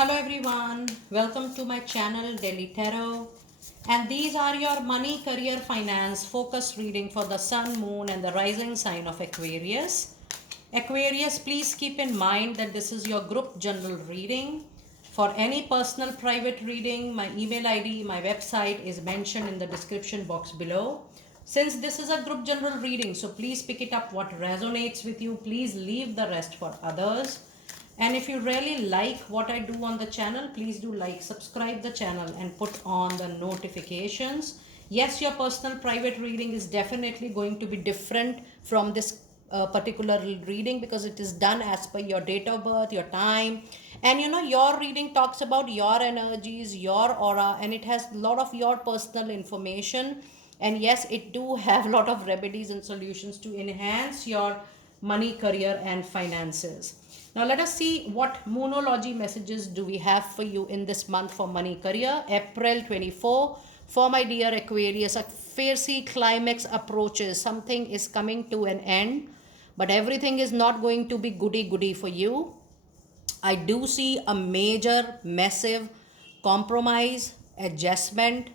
Hello everyone, welcome to my channel Daily Tarot, and these are your money, career, finance focus reading for the sun, moon and the rising sign of Aquarius. Aquarius, please keep in mind that this is your group general reading. For any personal private reading, my email ID, my website is mentioned in the description box below. Since this is a group general reading, so please pick it up what resonates with you. Please leave the rest for others. And if you really like what I do on the channel, please do like, subscribe the channel and put on the notifications. Yes, your personal private reading is definitely going to be different from this particular reading because it is done as per your date of birth, your time. And your reading talks about your energies, your aura, and it has a lot of your personal information. And yes, it do have a lot of remedies and solutions to enhance your money, career and finances. Now let us see what moonology messages do we have for you in this month for money, career. April 24, for my dear Aquarius, a fiercely climax approaches. Something is coming to an end, but everything is not going to be goody goody for you. I do see a major, massive compromise, adjustment,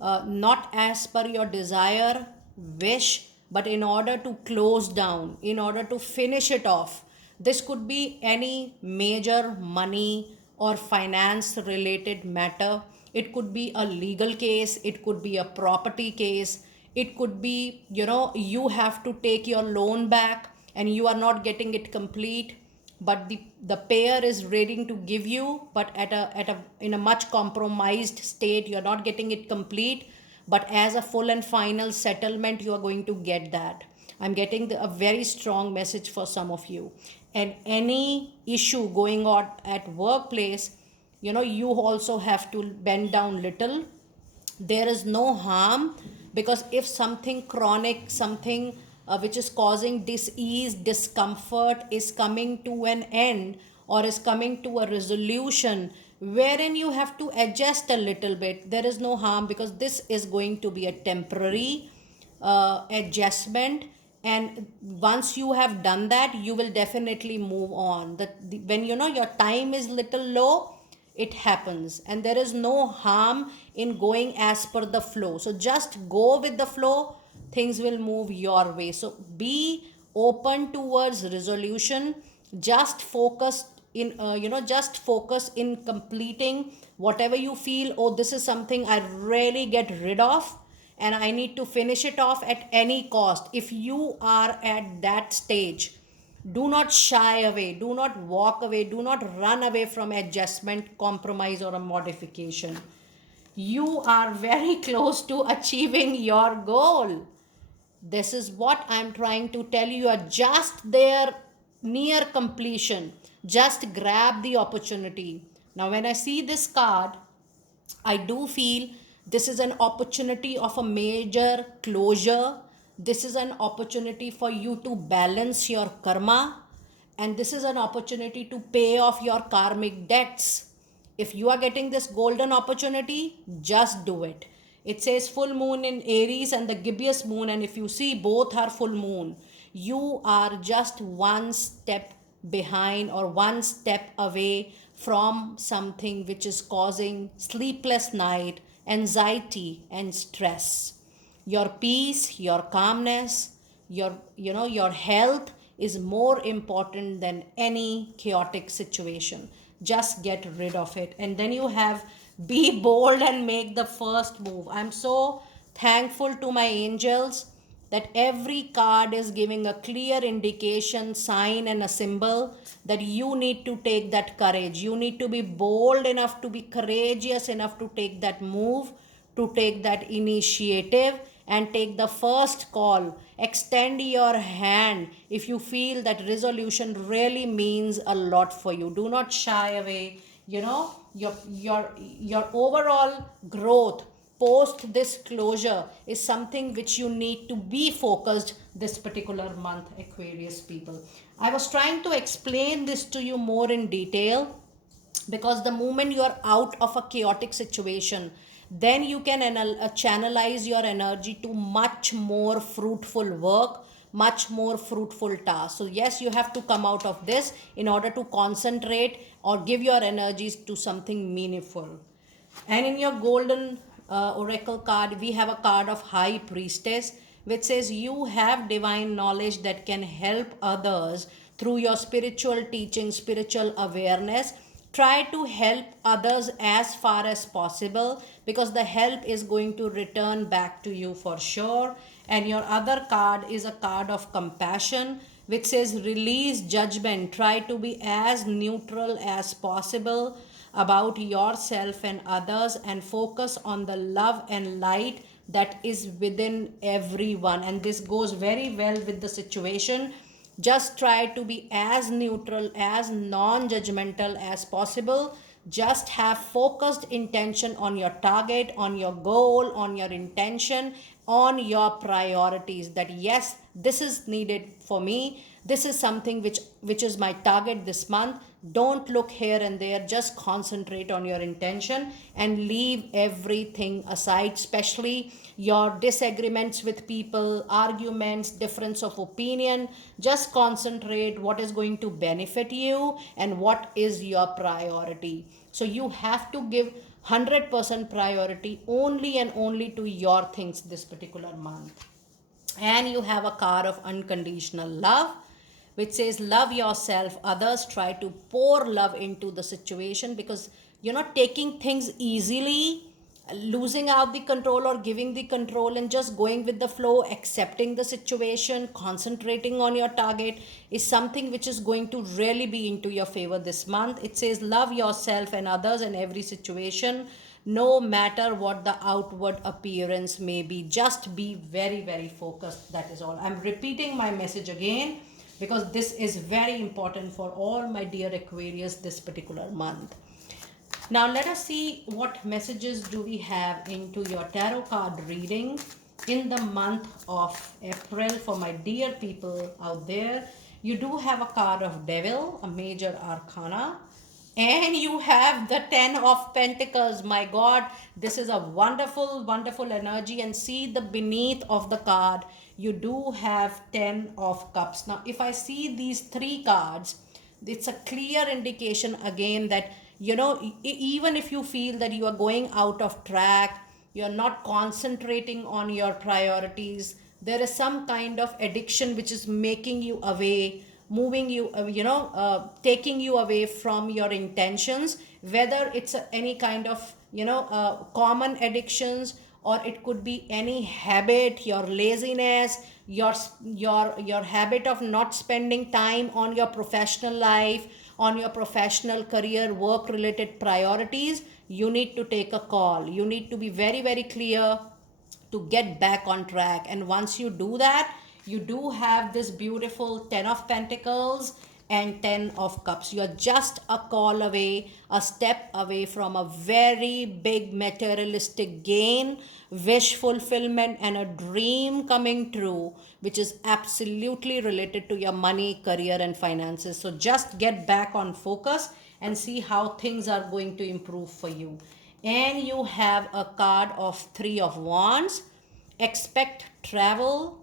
not as per your desire, wish, but in order to close down, in order to finish it off. This could be any major money or finance related matter. It could be a legal case, it could be a property case, it could be, you have to take your loan back and you are not getting it complete, but the payer is ready to give you, but at a in a much compromised state. You're not getting it complete, but as a full and final settlement you are going to get that. I'm getting a very strong message for some of you. And any issue going on at workplace, you also have to bend down little. There is no harm, because if something chronic, something which is causing disease, discomfort is coming to an end or is coming to a resolution wherein you have to adjust a little bit, there is no harm, because this is going to be a temporary adjustment. And once you have done that, you will definitely move on. When your time is little low, it happens, and there is no harm in going as per the flow. So just go with the flow, things will move your way. So be open towards resolution. Just focus just focus in completing whatever you feel. Oh, this is something I really get rid of and I need to finish it off at any cost. If you are at that stage, do not shy away, do not walk away, do not run away from adjustment, compromise, or a modification. You are very close to achieving your goal. This is what I'm trying to tell you. You are just there, near completion. Just grab the opportunity. Now, when I see this card, I do feel this is an opportunity of a major closure. This is an opportunity for you to balance your karma, and this is an opportunity to pay off your karmic debts. If you are getting this golden opportunity, just do it. It says full moon in Aries and the gibbous moon, and if you see both are full moon, you are just one step behind or one step away from something which is causing sleepless night, anxiety and stress. Your peace, your calmness, your health is more important than any chaotic situation. Just get rid of it, and then you have be bold and make the first move. I'm so thankful to my angels that every card is giving a clear indication, sign and a symbol that you need to take that courage. You need to be bold enough, to be courageous enough to take that move, to take that initiative and take the first call. Extend your hand if you feel that resolution really means a lot for you. Do not shy away. Your overall growth post this closure is something which you need to be focused this particular month, Aquarius people. I was trying to explain this to you more in detail, because the moment you are out of a chaotic situation, then you can channelize your energy to much more fruitful work, much more fruitful task. So yes, you have to come out of this in order to concentrate or give your energies to something meaningful. And in your golden oracle card, we have a card of High Priestess, which says you have divine knowledge that can help others through your spiritual teaching, spiritual awareness. Try to help others as far as possible, because the help is going to return back to you for sure. And your other card is a card of Compassion, which says release judgment. Try to be as neutral as possible about yourself and others, and focus on the love and light that is within everyone. And this goes very well with the situation. Just try to be as neutral, as non judgmental as possible. Just have focused intention on your target, on your goal, on your intention, on your priorities. That yes, this is needed for me. This is something which is my target this month. Don't look here and there, just concentrate on your intention and leave everything aside, especially your disagreements with people, arguments, difference of opinion. Just concentrate what is going to benefit you and what is your priority. So you have to give 100% priority only and only to your things this particular month. And you have a card of Unconditional Love, which says love yourself, others. Try to pour love into the situation, because you're not taking things easily, losing out the control or giving the control, and just going with the flow, accepting the situation, concentrating on your target is something which is going to really be into your favor this month. It says love yourself and others in every situation, no matter what the outward appearance may be. Just be very, very focused. That is all. I'm repeating my message again, because this is very important for all my dear Aquarius this particular month. Now let us see what messages do we have into your tarot card reading in the month of April for my dear people out there. You do have a card of Devil, a major arcana, and you have the 10 of Pentacles. My God, this is a wonderful, wonderful energy. And see the beneath of the card, you do have 10 of Cups. Now, if I see these three cards, it's a clear indication again that, even if you feel that you are going out of track, you're not concentrating on your priorities, there is some kind of addiction which is making you away, moving you, taking you away from your intentions, whether it's any kind of, common addictions, or it could be any habit, your laziness, your habit of not spending time on your professional life, on your professional career, work related priorities. You need to take a call. You need to be very, very clear to get back on track. And once you do that, you do have this beautiful 10 of Pentacles and 10 of Cups. You're just a call away, a step away from a very big materialistic gain, wish fulfillment, and a dream coming true, which is absolutely related to your money, career, and finances. So just get back on focus and see how things are going to improve for you. And you have a card of 3 of Wands. Expect travel,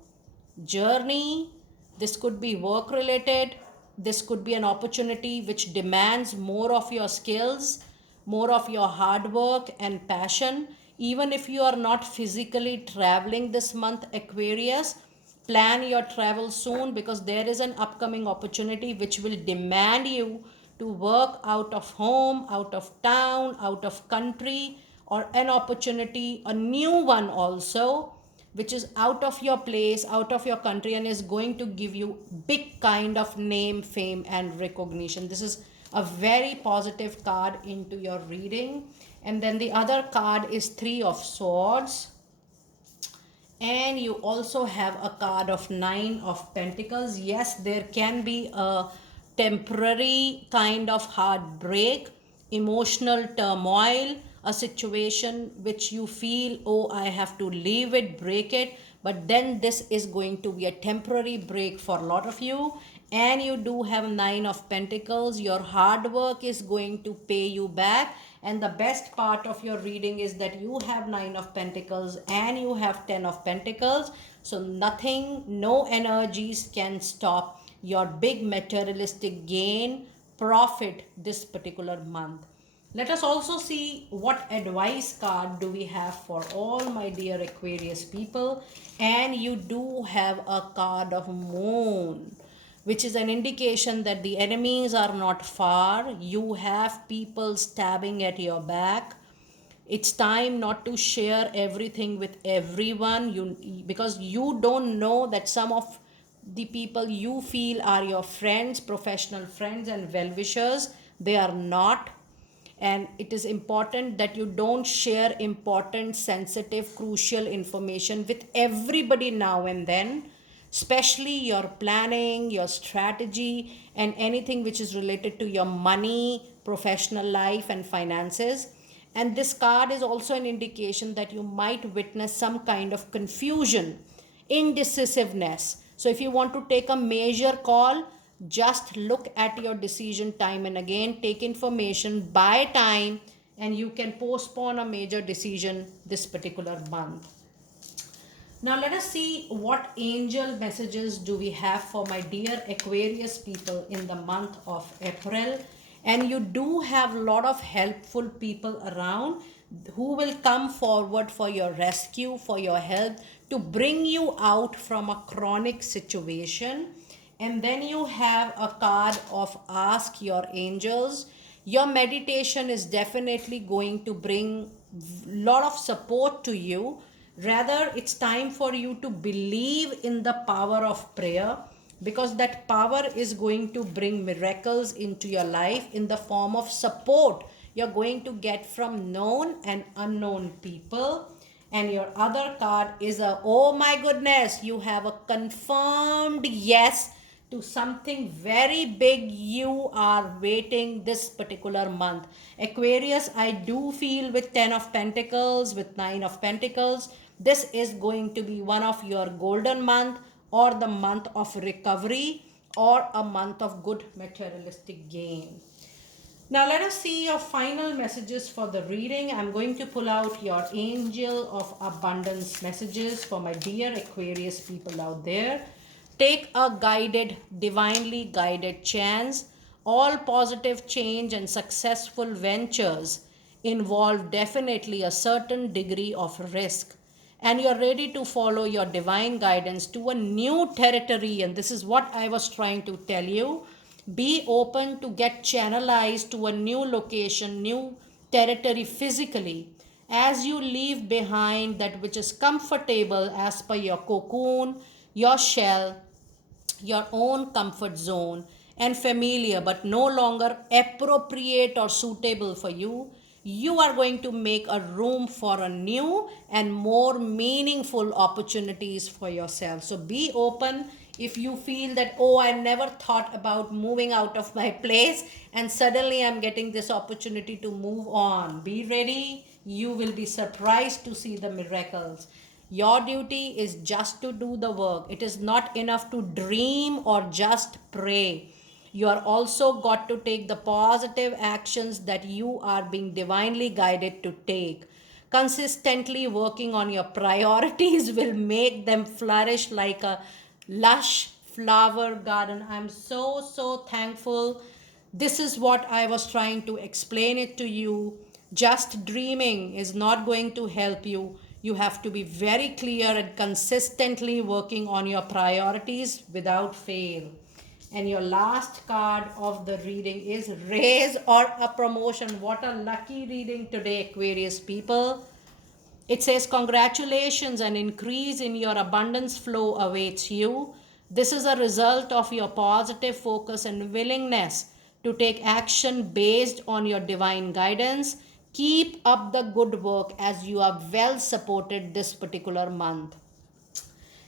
journey. This could be work related. This could be an opportunity which demands more of your skills, more of your hard work and passion. Even if you are not physically traveling this month, Aquarius, plan your travel soon, because there is an upcoming opportunity which will demand you to work out of home, out of town, out of country, or an opportunity, a new one also, which is out of your place, out of your country, and is going to give you big kind of name, fame, and recognition. This is a very positive card into your reading. And then the other card is 3 of Swords. And you also have a card of 9 of Pentacles. Yes, there can be a temporary kind of heartbreak, emotional turmoil, a situation which you feel, oh, I have to leave it, break it. But then this is going to be a temporary break for a lot of you. and you do have Nine of Pentacles. Your hard work is going to pay you back, and the best part of your reading is that you have Nine of Pentacles and you have Ten of Pentacles. So nothing, no energies can stop your big materialistic gain, profit this particular month. Let us also see what advice card do we have for all my dear Aquarius people. And you do have a card of Moon, which is an indication that the enemies are not far. You have people stabbing at your back. It's time not to share everything with everyone, because you don't know that some of the people you feel are your friends, professional friends and well-wishers, they are not. And it is important that you don't share important, sensitive, crucial information with everybody now and then, especially your planning, your strategy, and anything which is related to your money, professional life and finances. And this card is also an indication that you might witness some kind of confusion, indecisiveness. So if you want to take a major call, just look at your decision time and again, take information, buy time, and you can postpone a major decision this particular month. Now let us see what angel messages do we have for my dear Aquarius people in the month of April. And you do have a lot of helpful people around who will come forward for your rescue, for your help, to bring you out from a chronic situation. And then you have a card of ask your angels. Your meditation is definitely going to bring lot of support to you. Rather, it's time for you to believe in the power of prayer, because that power is going to bring miracles into your life in the form of support you're going to get from known and unknown people. And your other card is a, oh my goodness, you have a confirmed yes to something very big you are waiting this particular month. Aquarius, I do feel with 10 of Pentacles, with 9 of Pentacles, this is going to be one of your golden month, or the month of recovery, or a month of good materialistic gain. Now let us see your final messages for the reading. I'm going to pull out your Angel of Abundance messages for my dear Aquarius people out there. Take a guided, divinely guided chance. All positive change and successful ventures involve definitely a certain degree of risk. And you're ready to follow your divine guidance to a new territory. And this is what I was trying to tell you. Be open to get channelized to a new location, new territory physically, as you leave behind that which is comfortable as per your cocoon, your shell, your own comfort zone, and familiar but no longer appropriate or suitable for you. You are going to make a room for a new and more meaningful opportunities for yourself. So be open. If you feel that, oh, I never thought about moving out of my place and suddenly I'm getting this opportunity to move on, be ready. You will be surprised to see the miracles. Your duty is just to do the work. It is not enough to dream or just pray. You are also got to take the positive actions that you are being divinely guided to take. Consistently working on your priorities will make them flourish like a lush flower garden. I'm so thankful. This is what I was trying to explain it to you. Just dreaming is not going to help you. You have to be very clear and consistently working on your priorities without fail. And your last card of the reading is raise or a promotion. What a lucky reading today, Aquarius people. It says, congratulations, an increase in your abundance flow awaits you. This is a result of your positive focus and willingness to take action based on your divine guidance. Keep up the good work as you are well supported this particular month.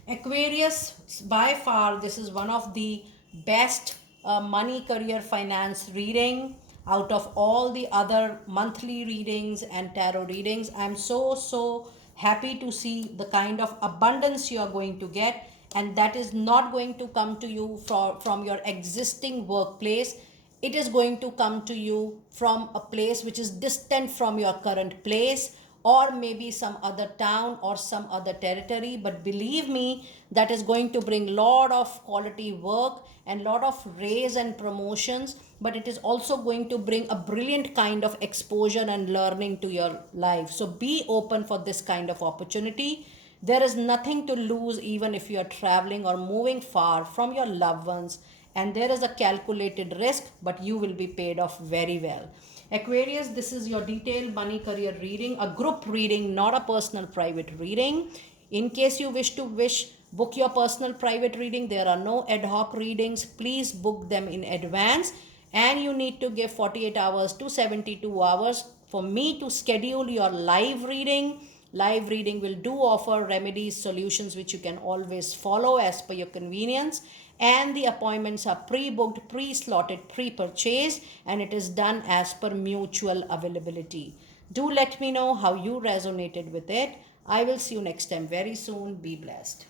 Aquarius, by far, this is one of the best money, career, finance reading out of all the other monthly readings and tarot readings. I'm so happy to see the kind of abundance you are going to get. and that is not going to come to you from your existing workplace. It is going to come to you from a place which is distant from your current place, or maybe some other town or some other territory. But believe me, that is going to bring lot of quality work and lot of raise and promotions, but it is also going to bring a brilliant kind of exposure and learning to your life. So be open for this kind of opportunity. There is nothing to lose even if you are traveling or moving far from your loved ones, and there is a calculated risk, but you will be paid off very well. Aquarius, this is your detailed money career reading, a group reading, not a personal private reading. In case you wish book your personal private reading, there are no ad hoc readings. Please book them in advance, and you need to give 48 hours to 72 hours for me to schedule your live reading. Live reading will do offer remedies, solutions which you can always follow as per your convenience, and the appointments are pre-booked, pre-slotted, pre-purchased, and it is done as per mutual availability. Do let me know how you resonated with it. I will see you next time very soon. Be blessed.